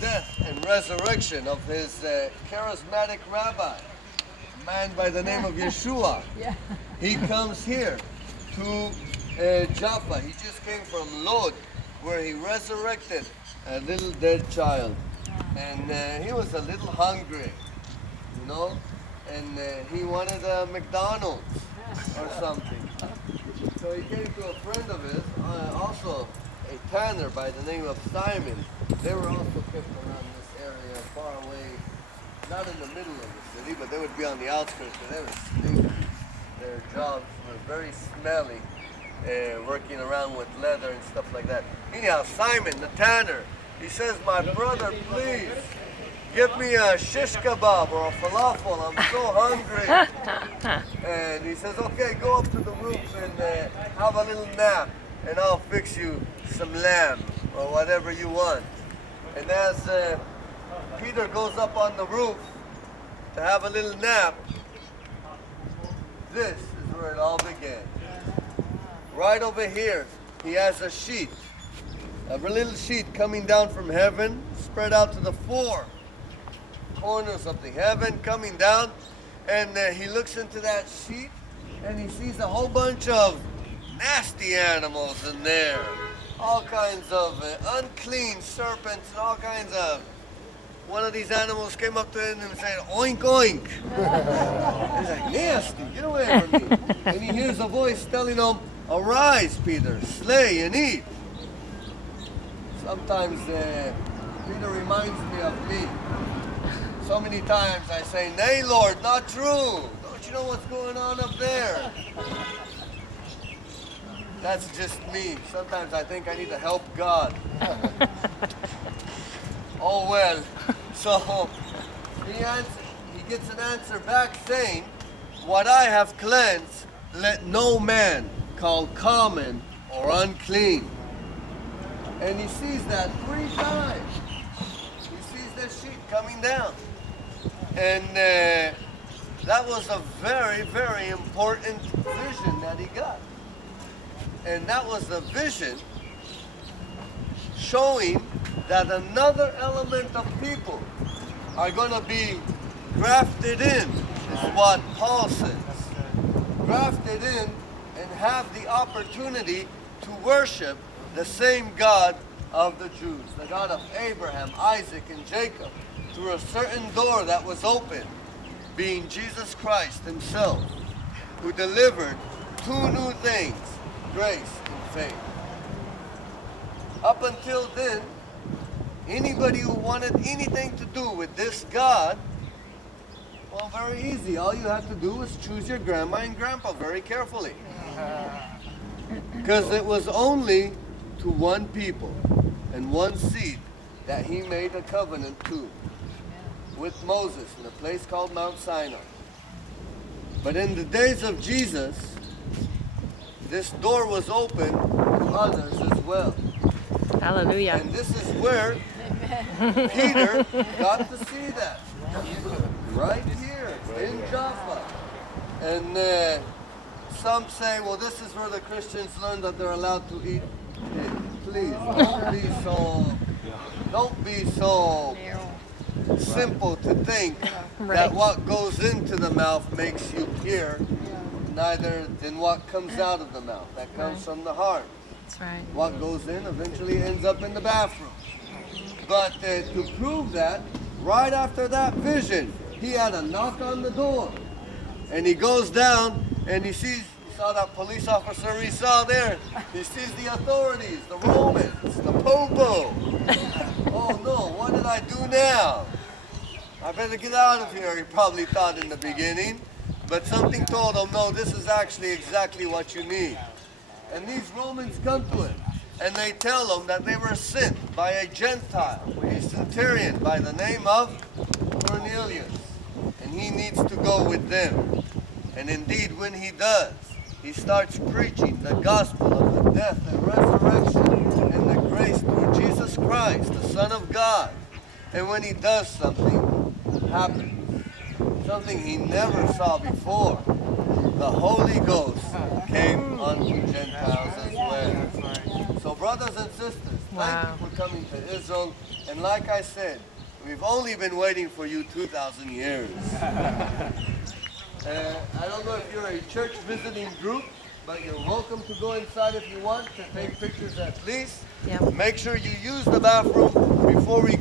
death and resurrection of his charismatic rabbi, a man by the name of Yeshua. He comes here to Jaffa. He just came from Lod, where he resurrected a little dead child. And he was a little hungry, you know, and he wanted a McDonald's or something. So he came to a friend of his, also a tanner by the name of Simon. They were also kept around this area, far away, not in the middle of the city, but they would be on the outskirts, because they were stinky. Their jobs were very smelly, working around with leather and stuff like that. Anyhow, Simon, the tanner, he says, "My brother, please, give me a shish kebab or a falafel. I'm so hungry." And he says, "Okay, go up to the roof and have a little nap, and I'll fix you some lamb or whatever you want." And as Peter goes up on the roof to have a little nap, this is where it all began. Right over here, he has a sheet, a little sheet coming down from heaven, spread out to the four corners of the heaven, coming down, and he looks into that sheet, and he sees a whole bunch of nasty animals in there, all kinds of unclean serpents and all kinds of. One of these animals came up to him and said, "Oink, oink." He's like, "Nasty, get away from me." And he hears a voice telling him, "Arise, Peter, slay and eat." Sometimes Peter reminds me of me. So many times I say, "Nay, Lord, not true. Don't you know what's going on up there?" That's just me. Sometimes I think I need to help God. Oh well. So he gets an answer back saying, "What I have cleansed, let no man call common or unclean." And he sees that 3 times. He sees that sheet coming down. And that was a very, very important vision that he got. And that was the vision showing that another element of people are going to be grafted in, is what Paul says. Grafted in and have the opportunity to worship the same God of the Jews, the God of Abraham, Isaac, and Jacob, through a certain door that was open, being Jesus Christ himself, who delivered 2 new things, grace and faith. Up until then, anybody who wanted anything to do with this God, well, very easy. All you have to do is choose your grandma and grandpa very carefully. Because it was only to one people and one seed that he made a covenant to with Moses in a place called Mount Sinai. But in the days of Jesus, this door was open to others as well. Hallelujah. And this is where Peter got to see that. Right here in Jaffa. And some say, well, this is where the Christians learn that they're allowed to eat pig. Please, don't be so simple to think that what goes into the mouth makes you pure, neither than what comes out of the mouth. That comes from the heart. That's right. What goes in eventually ends up in the bathroom. But to prove that, right after that vision, he had a knock on the door. And he goes down and he saw that police officer he saw there. He sees the authorities, the Romans, the Popo. Oh no, what did I do now? I better get out of here, he probably thought in the beginning. But something told him, no, this is actually exactly what you need. And these Romans come to him, and they tell him that they were sent by a Gentile, a centurion by the name of Cornelius. And he needs to go with them. And indeed, when he does, he starts preaching the gospel of the death and resurrection and the grace through Jesus Christ, the Son of God. And when he does, something happens. Something he never saw before. The Holy Ghost came unto Gentiles as well. So brothers and sisters, Thank you for coming to Israel. And like I said, we've only been waiting for you 2,000 years. I don't know if you're a church visiting group, but you're welcome to go inside if you want to take pictures at least. Yep. Make sure you use the bathroom before we go.